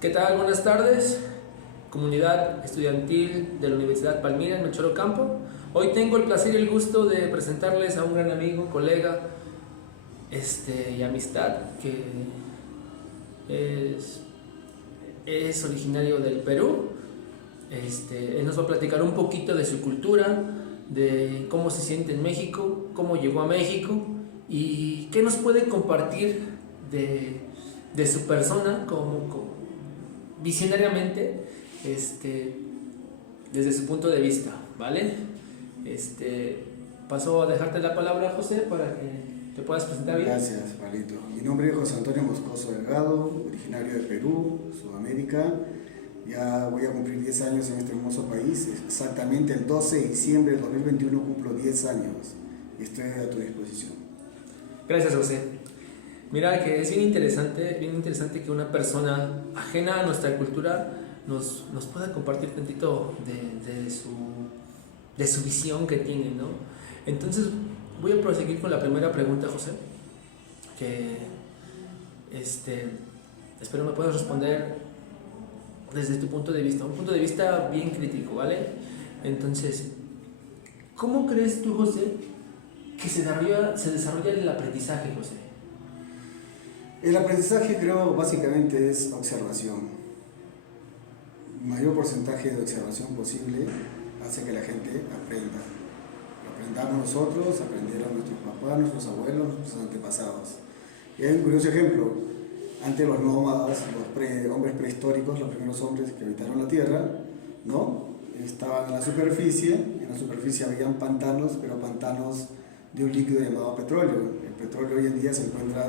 ¿Qué tal? Buenas tardes, comunidad estudiantil de la Universidad Palmira en Melchor Ocampo. Hoy tengo el placer y el gusto de presentarles a un gran amigo, colega y amistad que es originario del Perú. Él nos va a platicar un poquito de su cultura, de cómo se siente en México, cómo llegó a México y qué nos puede compartir de su persona como visionariamente, desde su punto de vista, ¿vale? Paso a dejarte la palabra, José, para que te puedas presentar bien. Gracias, Palito. Mi nombre es José Antonio Moscoso Delgado, originario de Perú, Sudamérica. Ya voy a cumplir 10 años en este hermoso país. Exactamente el 12 de diciembre del 2021 cumplo 10 años y estoy a tu disposición. Gracias, José. Mira que es bien interesante que una persona ajena a nuestra cultura nos pueda compartir tantito de su visión que tiene, ¿no? Entonces voy a proseguir con la primera pregunta, José, que espero me puedas responder desde tu punto de vista, un punto de vista bien crítico, ¿vale? Entonces, ¿cómo crees tú, José, que se desarrolla el aprendizaje, José? El aprendizaje creo básicamente es observación. El mayor porcentaje de observación posible hace que la gente aprenda. Aprendamos nosotros, aprendieron nuestros papás, nuestros abuelos, nuestros antepasados. Y hay un curioso ejemplo. Antes los nómadas, los hombres prehistóricos, los primeros hombres que habitaron la tierra, ¿no? Estaban en la superficie habían pantanos, pero pantanos de un líquido llamado petróleo. El petróleo hoy en día se encuentra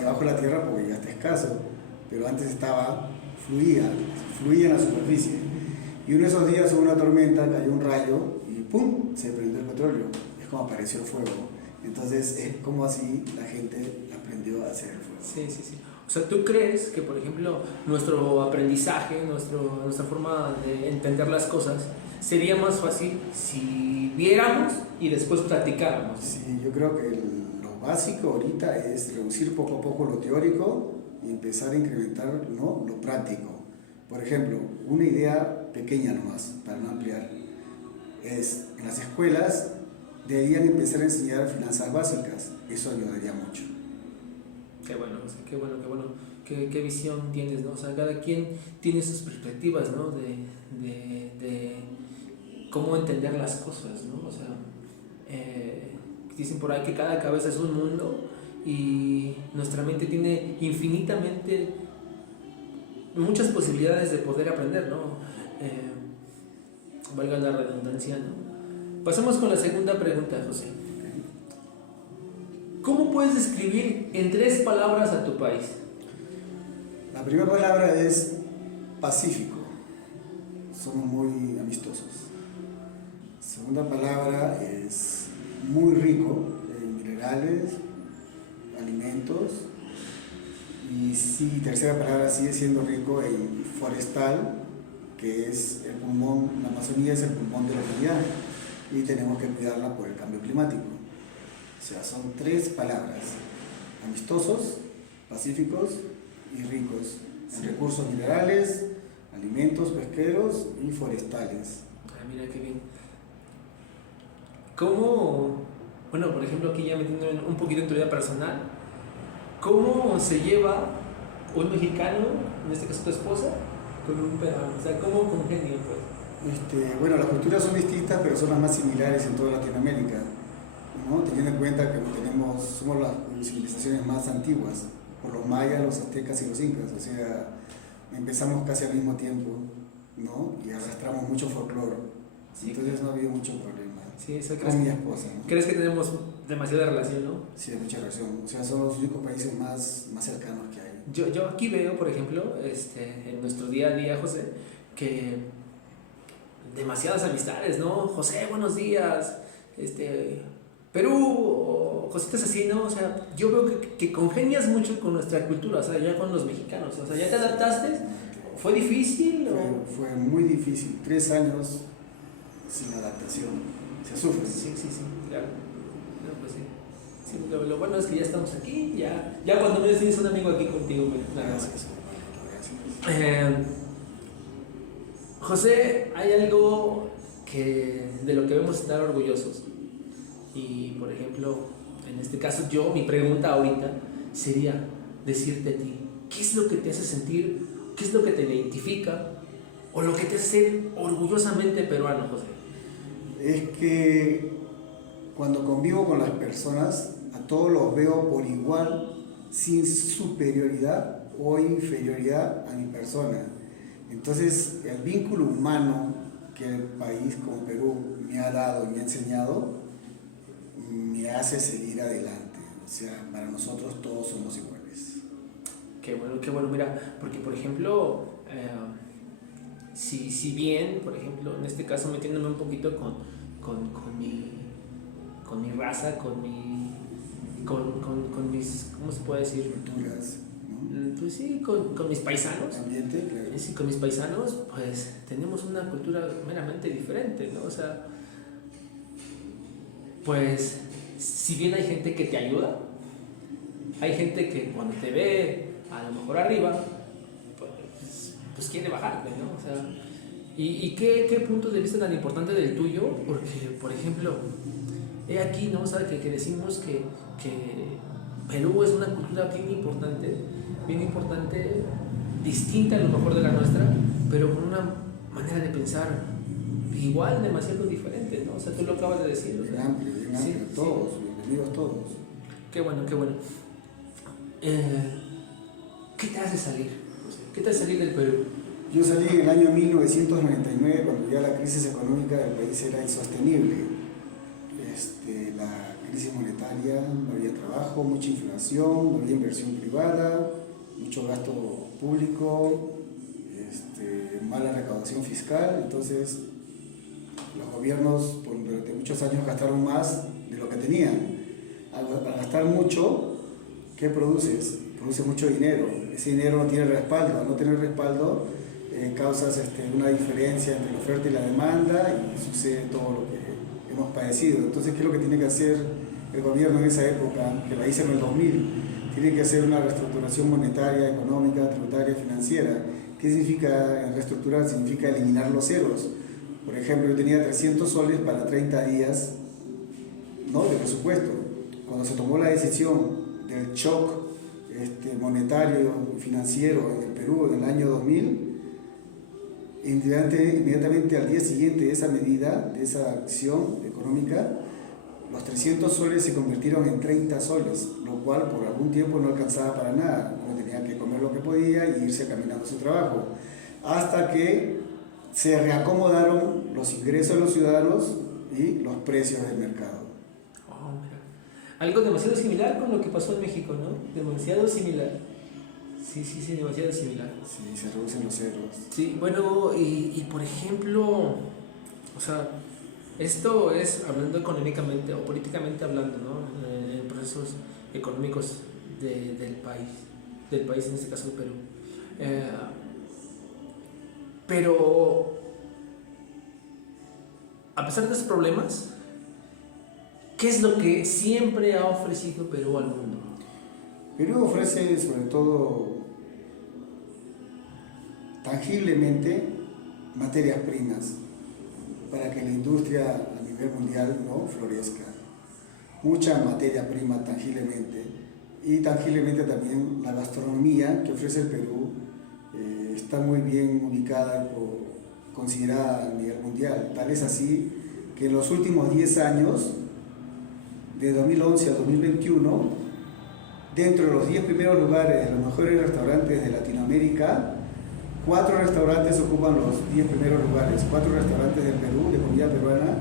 debajo de la tierra porque ya está escaso, pero antes fluía en la superficie. Y uno de esos días hubo una tormenta, cayó un rayo y ¡pum! Se prendió el petróleo. Es como apareció el fuego. Entonces es como así la gente aprendió a hacer el fuego. Sí. O sea, ¿tú crees que, por ejemplo, nuestro aprendizaje, nuestra forma de entender las cosas, sería más fácil si viéramos y después practicáramos? Sí, yo creo que lo básico ahorita es reducir poco a poco lo teórico y empezar a incrementar, ¿no?, lo práctico. Por ejemplo, una idea pequeña nomás, para no ampliar, es en las escuelas deberían empezar a enseñar finanzas básicas. Eso ayudaría mucho. Qué bueno, José, qué bueno. Qué visión tienes, ¿no? O sea, cada quien tiene sus perspectivas, ¿no? De cómo entender las cosas, ¿no? O sea, dicen por ahí que cada cabeza es un mundo y nuestra mente tiene infinitamente muchas posibilidades de poder aprender, ¿no? Valga la redundancia, ¿no? Pasamos con la segunda pregunta, José. ¿Cómo puedes describir en 3 palabras a tu país? La primera palabra es pacífico. Somos muy amistosos. La segunda palabra es muy rico en minerales, alimentos. Y sí, tercera palabra sigue siendo rico en forestal, que es el pulmón. La Amazonía es el pulmón de la humanidad y tenemos que cuidarla por el cambio climático. O sea, son 3 palabras: amistosos, pacíficos y ricos en recursos minerales, alimentos pesqueros y forestales. Mira qué bien. ¿Cómo, bueno, por ejemplo, aquí ya metiendo un poquito en tu vida personal, cómo se lleva un mexicano, en este caso tu esposa, con un peruano? O sea, ¿cómo congenian, pues? Bueno, las culturas son distintas, pero son las más similares en toda Latinoamérica, ¿no? Teniendo en cuenta que somos las civilizaciones más antiguas, por los mayas, los aztecas y los incas. O sea, empezamos casi al mismo tiempo, ¿no? Y arrastramos mucho folclore. Sí, entonces no ha habido mucho problema. Sí, eso con mi esposa, ¿no? ¿Crees que tenemos demasiada relación, no? Sí, hay mucha relación. O sea, son los únicos países más cercanos que hay. Yo aquí veo, por ejemplo, en nuestro día a día, José, que demasiadas amistades, ¿no? José, buenos días, Perú, o cositas así, ¿no? O sea, yo veo que congenias mucho con nuestra cultura, o sea, ya con los mexicanos. O sea, ¿ya te adaptaste? ¿Fue difícil? Fue muy difícil. 3 años sin adaptación. Se sufre. Sí, claro. No, pues sí. Sí, lo bueno es que ya estamos aquí, ya cuando me tienes un amigo aquí contigo, pues, nada más. Gracias. Eh, José, hay algo de lo que debemos estar orgullosos. Y, por ejemplo, en este caso, mi pregunta ahorita sería decirte a ti, ¿qué es lo que te hace sentir, qué es lo que te identifica o lo que te hace ser orgullosamente peruano, José? Es que cuando convivo con las personas, a todos los veo por igual, sin superioridad o inferioridad a mi persona. Entonces, el vínculo humano que el país como Perú me ha dado y me ha enseñado, me hace seguir adelante. O sea, para nosotros todos somos iguales. Qué bueno, mira, porque por ejemplo, si bien, por ejemplo, en este caso metiéndome un poquito con mi raza, con mis, ¿cómo se puede decir? Culturas, ¿no? Pues sí, con mis paisanos. Ambiente, claro. Sí, con mis paisanos, pues tenemos una cultura meramente diferente, ¿no? O sea, pues si bien hay gente que te ayuda, hay gente que cuando te ve a lo mejor arriba, pues quiere bajarte, ¿no? O sea, ¿y qué punto de vista tan importante del tuyo? Porque, por ejemplo, he aquí, ¿no? O sea, que decimos que Perú es una cultura bien importante, distinta a lo mejor de la nuestra, pero con una manera de pensar igual, demasiado diferente, ¿no? O sea, tú lo acabas de decir. Bien amplio, Sí, todos, bienvenidos todos. Qué bueno. ¿Qué te hace salir? ¿Qué te hace salir del Perú? Yo salí en el año 1999, cuando ya la crisis económica del país era insostenible. La crisis monetaria, no había trabajo, mucha inflación, no había inversión privada, mucho gasto público, mala recaudación fiscal. Entonces, los gobiernos durante muchos años gastaron más de lo que tenían. Al gastar mucho, ¿qué produces? Produces mucho dinero. Ese dinero no tiene respaldo. Al no tener respaldo, causas una diferencia entre la oferta y la demanda y sucede todo lo que hemos padecido. Entonces, ¿qué es lo que tiene que hacer el gobierno en esa época? Que la hizo en el 2000. Tiene que hacer una reestructuración monetaria, económica, tributaria, financiera. ¿Qué significa reestructurar? Significa eliminar los ceros. Por ejemplo, yo tenía 300 soles para 30 días, ¿no?, de presupuesto. Cuando se tomó la decisión del shock monetario y financiero en el Perú en el año 2000, inmediatamente al día siguiente de esa medida, de esa acción económica, los 300 soles se convirtieron en 30 soles, lo cual por algún tiempo no alcanzaba para nada. Uno tenía que comer lo que podía y irse caminando a su trabajo. Hasta que se reacomodaron los ingresos de los ciudadanos y los precios del mercado. Oh, mira. Algo demasiado similar con lo que pasó en México, ¿no? Demasiado similar. Sí, demasiado similar. Sí, se reducen los ceros. Sí, bueno, y por ejemplo, o sea, esto es hablando económicamente o políticamente hablando, ¿no? En procesos económicos del país, en este caso de Perú. Pero a pesar de esos problemas, ¿qué es lo que siempre ha ofrecido Perú al mundo? Perú ofrece sobre todo tangiblemente materias primas para que la industria a nivel mundial no florezca. Mucha materia prima tangiblemente y tangiblemente también la gastronomía que ofrece el Perú está muy bien ubicada, considerada a nivel mundial. Tal es así que en los últimos 10 años, de 2011 a 2021, dentro de los 10 primeros lugares de los mejores restaurantes de Latinoamérica, 4 restaurantes ocupan los 10 primeros lugares. 4 restaurantes del Perú, de comida peruana,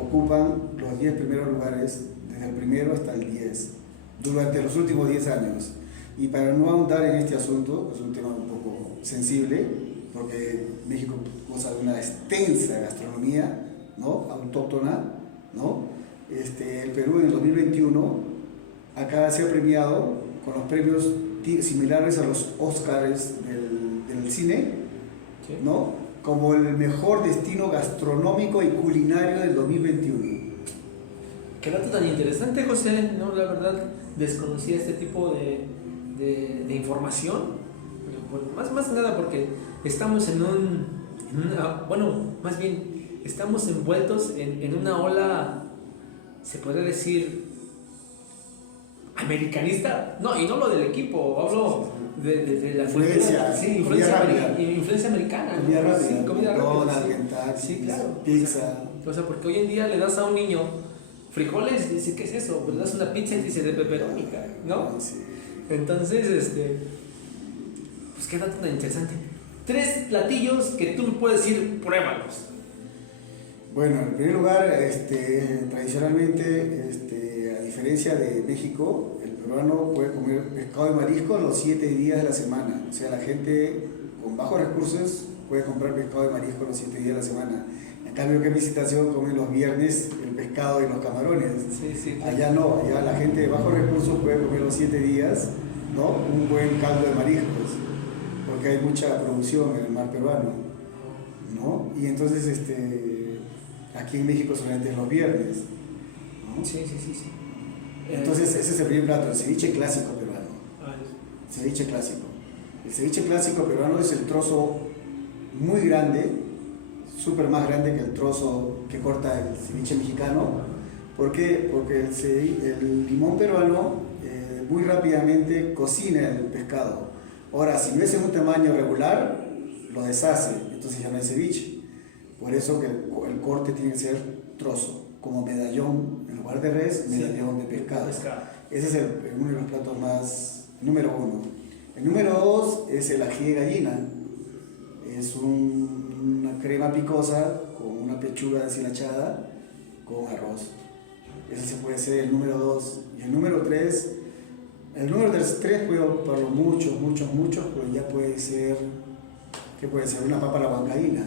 ocupan los 10 primeros lugares, desde el primero hasta el 10, durante los últimos 10 años. Y para no ahondar en este asunto, es un tema un poco sensible, porque México goza de una extensa gastronomía, ¿no?, autóctona, ¿no? El Perú en el 2021 acaba de ser premiado con los premios similares a los Óscars del cine, ¿no?, como el mejor destino gastronómico y culinario del 2021. Qué dato tan interesante, José, ¿no? La verdad desconocía este tipo de información, más nada porque estamos más bien, estamos envueltos en una ola, se puede decir, americanista. No, y no lo del equipo, hablo de la influencia, cultura, sí, influencia americana. Comida rápida, Sí, comida rápida. McDonald's, Kentucky, Sí, claro. pizza. O sea, porque hoy en día le das a un niño frijoles y dice, ¿qué es eso? Pues le das una pizza y dice de pepperoni, ¿no? Sí. Entonces, pues qué dato tan interesante. 3 platillos que tú me puedes decir, pruébalos. Bueno, en primer lugar, tradicionalmente, a diferencia de México, el peruano puede comer pescado y marisco los 7 días de la semana. O sea, la gente con bajos recursos puede comprar pescado y marisco los 7 días de la semana. En cambio, que en mi situación comen los viernes el pescado y los camarones. Sí, claro. Allá no, allá la gente de bajos recursos puede comer los 7 días, ¿no? Un buen caldo de mariscos, porque hay mucha producción en el mar peruano, ¿no? Y entonces, aquí en México solamente es los viernes, ¿no? Sí. Entonces, ese es el primer plato, el ceviche clásico peruano. Ceviche clásico. El ceviche clásico peruano es el trozo muy grande, súper más grande que el trozo que corta el ceviche mexicano. ¿Por qué? Porque el limón peruano muy rápidamente cocina el pescado. Ahora, si no es en un tamaño regular, lo deshace, entonces ya no es ceviche. Por eso que el corte tiene que ser trozo, como medallón, en lugar de res, medallón de pescado. Ese es uno de los platos más, número 1. El número 2 es el ají de gallina. Es una crema picosa con una pechuga deshilachada con arroz. Ese se puede hacer el número 2. Y el número 3, puede ocuparlo muchos, pero ya puede ser, ¿qué puede ser? Una papa a la huancaína.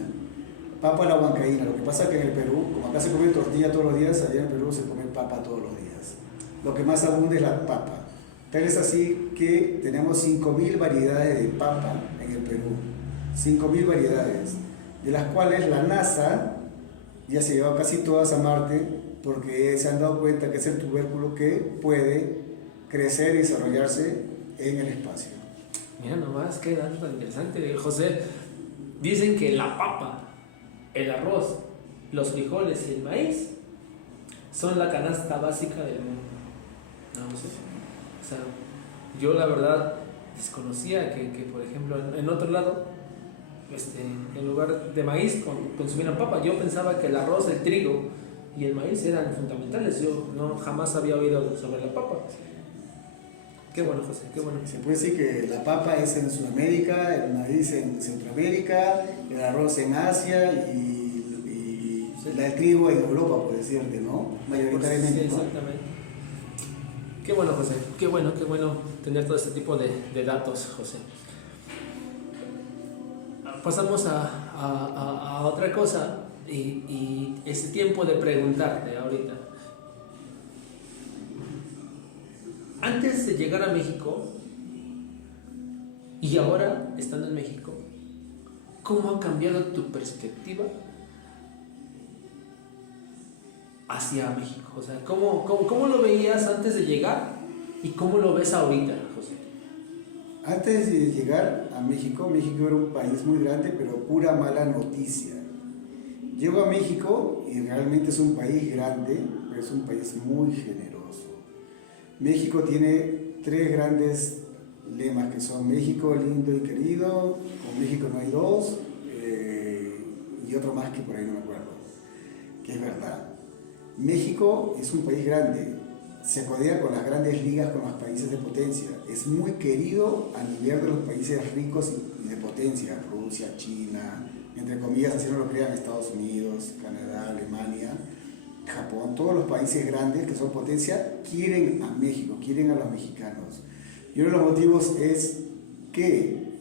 Papa a la huancaína. Lo que pasa es que en el Perú, como acá se come tortilla todos los días, allá en el Perú se come papa todos los días. Lo que más abunda es la papa. Tal es así que tenemos 5.000 variedades de papa en el Perú. 5.000 variedades, de las cuales la NASA ya se llevado casi todas a Marte porque se han dado cuenta que es el tubérculo que puede crecer y desarrollarse en el espacio. Mira nomás, qué dato tan interesante, José. Dicen que la papa, el arroz, los frijoles y el maíz son la canasta básica del mundo. No sé. O sea, yo la verdad desconocía que por ejemplo, en otro lado, en lugar de maíz consumieran papa. Yo pensaba que el arroz, el trigo y el maíz eran fundamentales. Yo jamás había oído sobre la papa. Qué bueno, José, qué bueno. Se puede decir que la papa es en Sudamérica, el maíz en Centroamérica, el arroz en Asia y el trigo en Europa, por decirte, ¿no? Mayoritariamente. Sí, exactamente. Qué bueno, José, qué bueno tener todo este tipo de datos, José. Pasamos a otra cosa y ese tiempo de preguntarte ahorita. Antes de llegar a México y ahora estando en México, ¿cómo ha cambiado tu perspectiva hacia México? O sea, ¿cómo lo veías antes de llegar y cómo lo ves ahorita, José? Antes de llegar a México, México era un país muy grande, pero pura mala noticia. Llego a México y realmente es un país grande, pero es un país muy generoso. México tiene 3 grandes lemas que son México lindo y querido, con México no hay dos, y otro más que por ahí no me acuerdo, que es verdad. México es un país grande, se codea con las grandes ligas, con los países de potencia, es muy querido a nivel de los países ricos y de potencia, Rusia, China, entre comillas, así no lo crean, Estados Unidos, Canadá, Alemania, Japón, todos los países grandes que son potencia quieren a México, quieren a los mexicanos. Y uno de los motivos es que,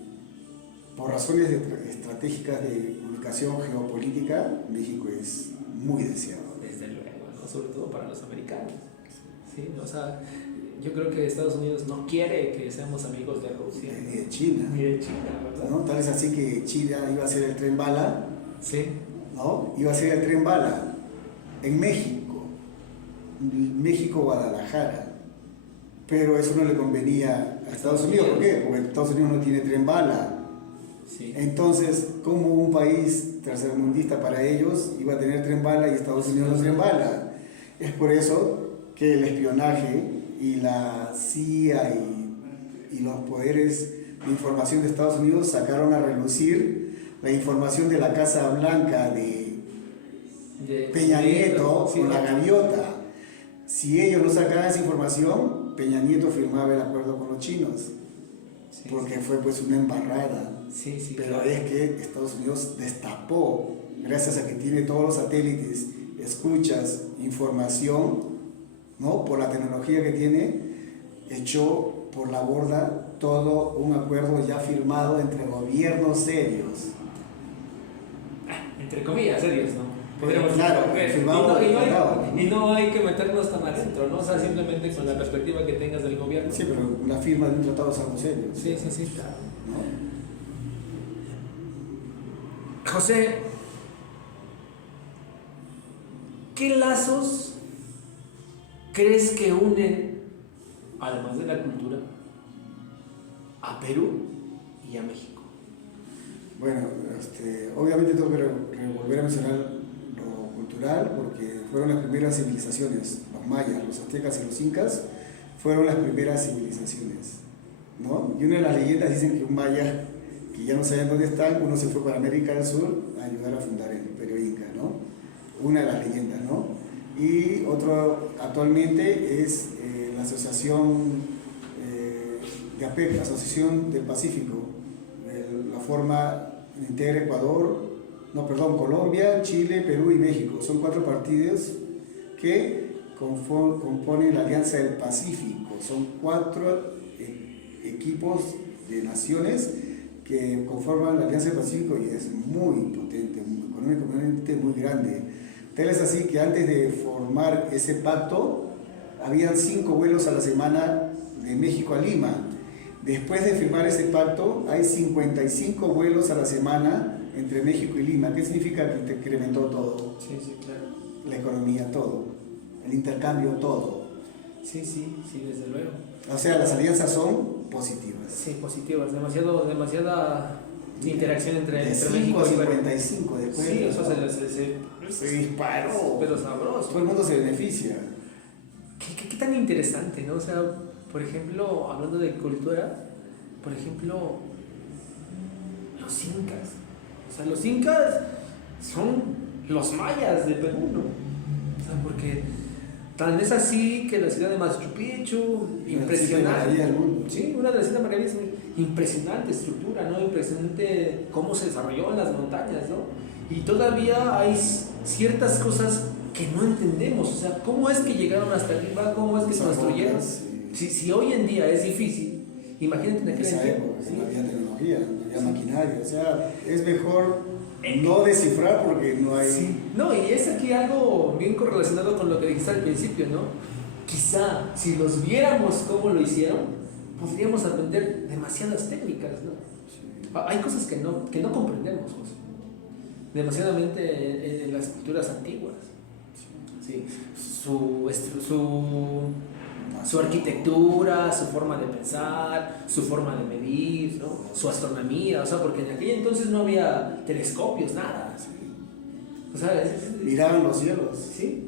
por razones estratégicas de ubicación geopolítica, México es muy deseado. Desde luego, ¿no? Sobre todo para los americanos. ¿Sí? O sea, yo creo que Estados Unidos no quiere que seamos amigos de Rusia. Ni de China. Ni de China, ¿verdad? ¿No? Tal es así que China iba a ser el tren bala. Sí. ¿No? Iba a ser el tren bala en México, Guadalajara, pero eso no le convenía a Estados Unidos. ¿Por qué? Porque Estados Unidos no tiene tren bala. Sí. Entonces, ¿cómo un país tercermundista para ellos iba a tener tren bala y Estados Unidos no tren bala? Es por eso que el espionaje y la CIA y los poderes de información de Estados Unidos sacaron a relucir la información de la Casa Blanca de Peña Nieto con la gaviota. Si ellos no sacaran esa información, Peña Nieto firmaba el acuerdo con los chinos, porque fue pues una embarrada. Pero es que Estados Unidos destapó, gracias a que tiene todos los satélites, escuchas, información, ¿no? Por la tecnología que tiene, echó por la borda todo un acuerdo ya firmado entre gobiernos serios. Entre comillas, serios, ¿no? Podríamos claro, firmado y no hay que meternos tan adentro, ¿no? O sea, simplemente con la perspectiva que tengas del gobierno. Sí, pero la firma de un tratado es algo serio. Sí, claro. ¿No? José, ¿qué lazos crees que unen, además de la cultura, a Perú y a México? Bueno, obviamente tengo que volver a mencionar lo cultural, porque fueron las primeras civilizaciones, los mayas, los aztecas y los incas fueron las primeras civilizaciones, ¿no? Y una de las leyendas dicen que un maya, que ya no sabían dónde están, uno se fue para América del Sur a ayudar a fundar el Imperio Inca, ¿no? Una de las leyendas, ¿no? Y otro actualmente es la Asociación de APEC, la Asociación del Pacífico, la forma integra Colombia, Chile, Perú y México. Son 4 partidos que componen la Alianza del Pacífico. Son 4 equipos de naciones que conforman la Alianza del Pacífico y es muy potente, económicamente muy grande. Tal es así que antes de formar ese pacto, habían 5 vuelos a la semana de México a Lima. Después de firmar ese pacto, hay 55 vuelos a la semana entre México y Lima. ¿Qué significa que incrementó todo? Sí, claro. La economía, todo. El intercambio, todo. Sí, desde luego. O sea, las alianzas son positivas. Sí, positivas. Demasiada interacción entre México y Perú. 55 después. Sí, eso se disparó. Pero sabroso. Todo el mundo se beneficia. ¿Qué tan interesante, ¿no? O sea, por ejemplo, hablando de cultura, por ejemplo, los incas. O sea, los incas son los mayas de Perú, ¿no? O sea, porque tal vez así que la ciudad de Machu Picchu, impresionante. Sí, una de las 7 maravillas, impresionante estructura, ¿no? Impresionante cómo se desarrolló en las montañas, ¿no? Y todavía hay ciertas cosas que no entendemos, o sea, ¿cómo es que llegaron hasta arriba? ¿Cómo es que se construyeron? Si hoy en día es difícil, imagínate en aquel tiempo. No había tecnología, no había maquinaria, o sea, es mejor no descifrar porque no hay... Sí. No, y es aquí algo bien correlacionado con lo que dijiste al principio, ¿no? Quizá si los viéramos cómo lo hicieron, podríamos aprender demasiadas técnicas, ¿no? Sí. Hay cosas que no comprendemos, José. Demasiadamente en las culturas antiguas. Sí. Su arquitectura, su forma de pensar, su forma de medir, ¿no? Su astronomía, o sea, porque en aquel entonces no había telescopios, nada. Sí. O sea, miraban los cielos. Sí,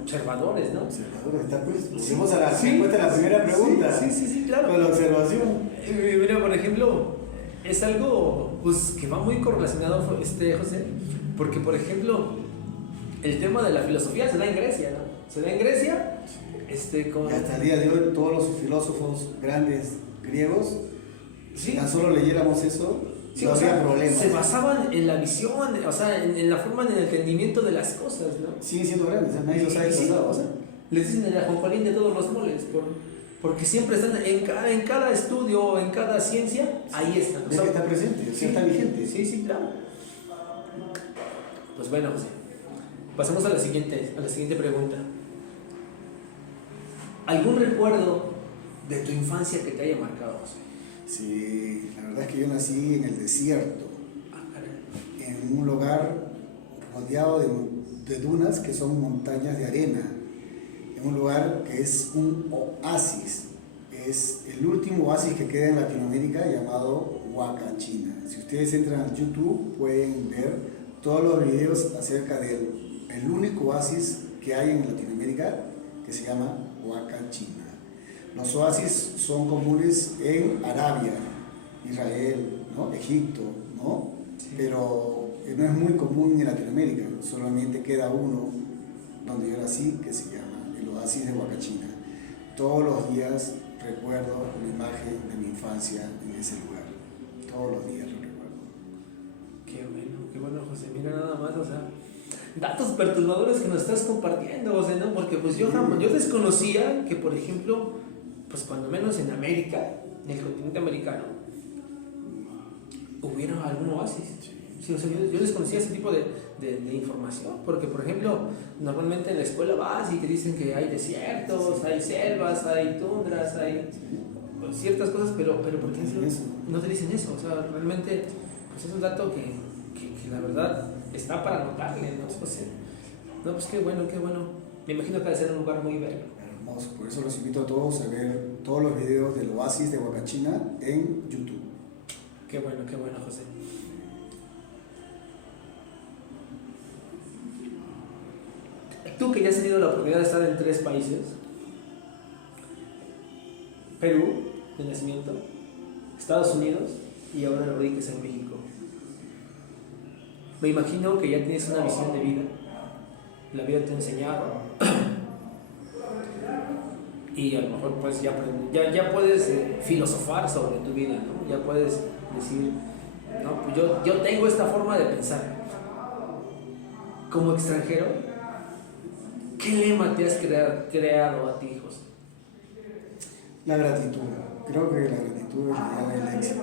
observadores, ¿no? Observadores, está pues. Volvemos a la respuesta a la primera pregunta. Sí, claro. Con la observación. Mira, por ejemplo, es algo pues, que va muy correlacionado, José, porque, por ejemplo, el tema de la filosofía se da en Grecia, ¿no? Se da en Grecia. Y hasta el día de hoy todos los filósofos grandes griegos, si tan solo leyéramos eso, no habría problema. Se basaban en la visión, o sea, en la forma, en el entendimiento de las cosas, ¿no? Siguen siendo grandes, nadie los ha desplazado. O sea, les dicen el ajonjolín de todos los moles, porque siempre están en cada estudio, en cada ciencia, ahí están. O sea, está presente, sí, está vigente. Sí, claro. Pues bueno, José, pasemos a la siguiente pregunta. ¿Algún recuerdo de tu infancia que te haya marcado, José? Sí, la verdad es que yo nací en el desierto, en un lugar rodeado de dunas que son montañas de arena, en un lugar que es un oasis. es el último oasis que queda en Latinoamérica llamado Huacachina. Si ustedes entran a YouTube pueden ver todos los videos acerca del el único oasis que hay en Latinoamérica que se llama Huacachina. Los oasis son comunes en Arabia, Israel, ¿no? Egipto, ¿no? Sí. Pero no es muy común en Latinoamérica, solamente queda uno donde yo nací que se llama el oasis de Huacachina. Todos los días recuerdo una imagen de mi infancia en ese lugar. Todos los días lo recuerdo. Qué bueno, José. Mira nada más, o sea, datos perturbadores que nos estás compartiendo, José, ¿no? Porque pues yo desconocía que, por ejemplo, pues cuando menos en América, en el continente americano, hubiera algún oasis. Sí, o sea, yo desconocía ese tipo de información, porque por ejemplo, normalmente en la escuela vas y te dicen que hay desiertos, hay selvas, hay tundras, hay ciertas cosas, pero ¿por qué no te dicen eso? O sea, realmente pues es un dato que la verdad está para anotarle, ¿no? O sea, no, pues qué bueno. Me imagino que debe ser un lugar muy bello. Hermoso, por eso los invito a todos a ver todos los videos del oasis de Huacachina en YouTube. Qué bueno, José. Tú que ya has tenido la oportunidad de estar en 3 países, Perú, de nacimiento, Estados Unidos y ahora radiques en México. Me imagino que ya tienes una visión de vida, la vida te ha enseñado y a lo mejor pues ya puedes filosofar sobre tu vida, ¿no? Ya puedes decir, no, pues yo tengo esta forma de pensar. Como extranjero, ¿qué lema te has creado a ti, José? La gratitud. Creo que la gratitud es la llave del éxito.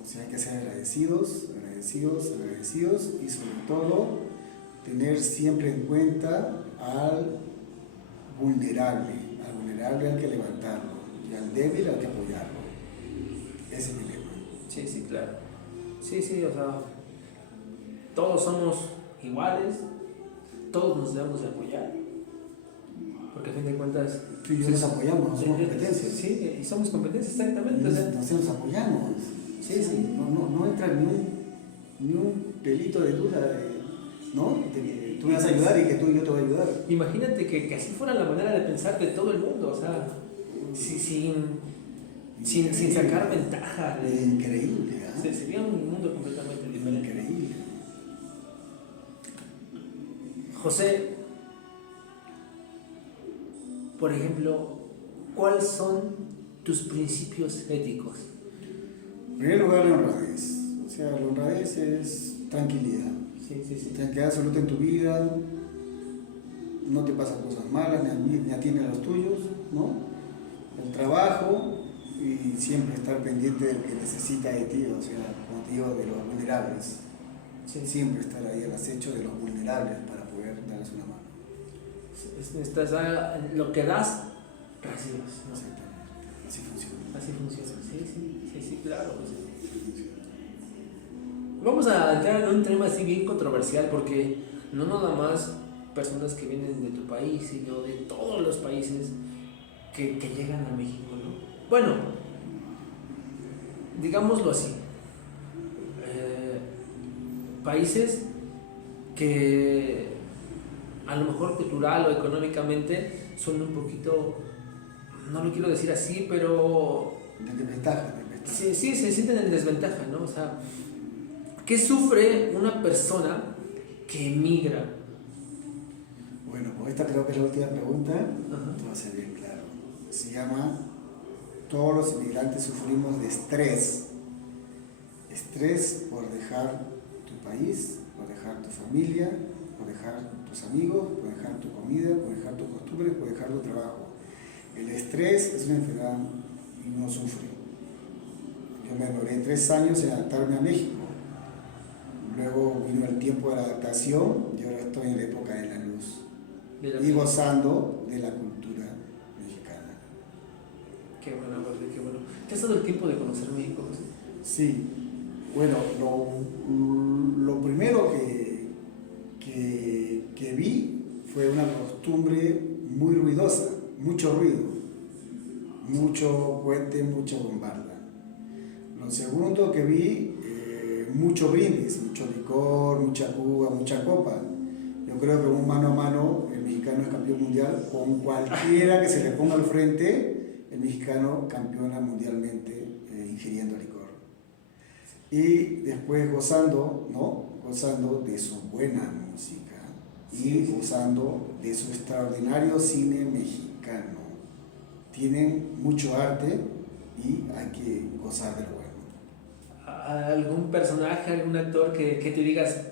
O sea, hay que ser agradecidos y sobre todo tener siempre en cuenta al vulnerable hay que levantarlo y al débil hay que apoyarlo. Ese es mi lema. Sí, claro. Sí, o sea, todos somos iguales, todos nos debemos de apoyar, porque a fin de cuentas tú y yo nos apoyamos, no somos competencias. Sí, y somos competencias, exactamente. Nos apoyamos. Sí. No entra ni un pelito de duda ¿no? De que tú me vas a ayudar y que yo te voy a ayudar. Imagínate que así fuera la manera de pensar de todo el mundo, o sea, sin sacar ventaja. Increíble, ¿eh? Sería un mundo completamente diferente. Increíble. José, por ejemplo, ¿cuáles son tus principios éticos? En primer lugar, la honradez. O sea, la honradez es tranquilidad. Sí. Tranquilidad absoluta en tu vida, no te pasan cosas malas, ni a ti ni a los tuyos, ¿no? El trabajo y siempre estar pendiente del que necesita de ti, o sea, como te digo, de los vulnerables. Sí. Siempre estar ahí al acecho de los vulnerables para poder darles una mano. Lo que das, recibes, ¿no? Exactamente. Así funciona. Sí, claro. Vamos a entrar en un tema así bien controversial, porque no nada más personas que vienen de tu país, sino de todos los países que llegan a México, ¿no? Bueno, digámoslo así, países que a lo mejor cultural o económicamente son un poquito, no lo quiero decir así, pero de desventaja. Sí, se sienten en desventaja, ¿no? O sea, ¿qué sufre una persona que emigra? Bueno, pues esta creo que es la última pregunta. Esto va a ser bien claro. Se llama: todos los inmigrantes sufrimos de estrés. Estrés por dejar tu país, por dejar tu familia, por dejar tus amigos, por dejar tu comida, por dejar tus costumbres, por dejar tu trabajo. El estrés es una enfermedad y uno sufre. Yo me demoré 3 años en adaptarme a México. Luego vino el tiempo de la adaptación y ahora estoy en la época de la luz. Y gozando de la cultura mexicana. Qué bueno, José, qué bueno. ¿Te has dado el tiempo de conocer México, José? Sí. Bueno, lo primero que vi fue una costumbre muy ruidosa, mucho ruido. mucho puente, mucha bombarda. Lo segundo que vi, mucho brindis, mucho licor, mucha cuba, mucha copa. Yo creo que un mano a mano el mexicano es campeón mundial, con cualquiera que se le ponga al frente, el mexicano campeona mundialmente ingiriendo licor. Y después gozando, ¿no? Gozando de su buena música y gozando de su extraordinario cine mexicano. Tienen mucho arte y hay que gozar del bueno. ¿Algún personaje, algún actor que te digas,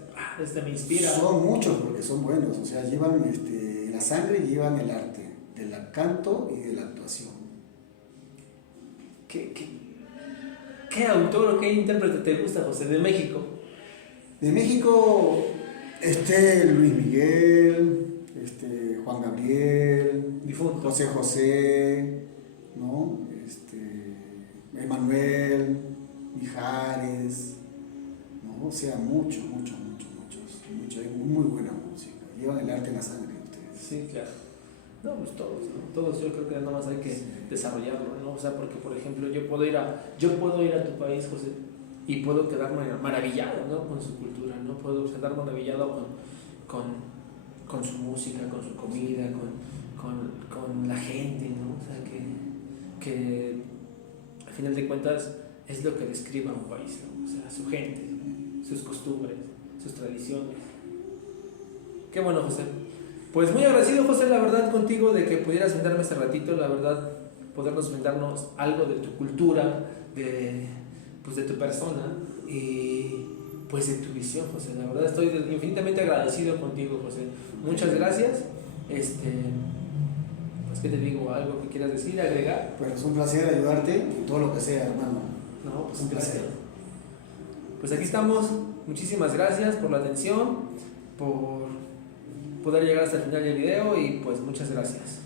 este me inspira? Son muchos porque son buenos, o sea, llevan en la sangre, llevan el arte del canto y de la actuación. ¿Qué autor o qué intérprete te gusta, José, de México? De México, Luis Miguel, Juan Gabriel, Difunto. José José, ¿no? Emanuel, Mijares, ¿no? O sea, muchos. Hay muy buena música. Llevan el arte en la sangre ustedes. Sí, claro. No, pues todos, ¿no? Todos yo creo que nada más hay que desarrollarlo, ¿no? O sea, porque por ejemplo yo puedo ir a tu país, José, y puedo quedar maravillado, ¿no? Con su cultura, ¿no? Puedo quedar maravillado con su música, con su comida, con la gente, ¿no? O sea, que al final de cuentas es lo que describe a un país, ¿no? O sea, su gente, sus costumbres, sus tradiciones. Qué bueno, José. Pues muy agradecido, José, la verdad, contigo de que pudieras brindarme este ratito, la verdad, podernos brindarnos algo de tu cultura, de tu persona y pues de tu visión, José. La verdad estoy infinitamente agradecido contigo, José. Muchas gracias. Pues qué te digo, algo que quieras decir, agregar. Pues es un placer ayudarte en todo lo que sea, hermano. No, pues un placer. Pues aquí estamos. Muchísimas gracias por la atención, por poder llegar hasta el final del video y pues muchas gracias.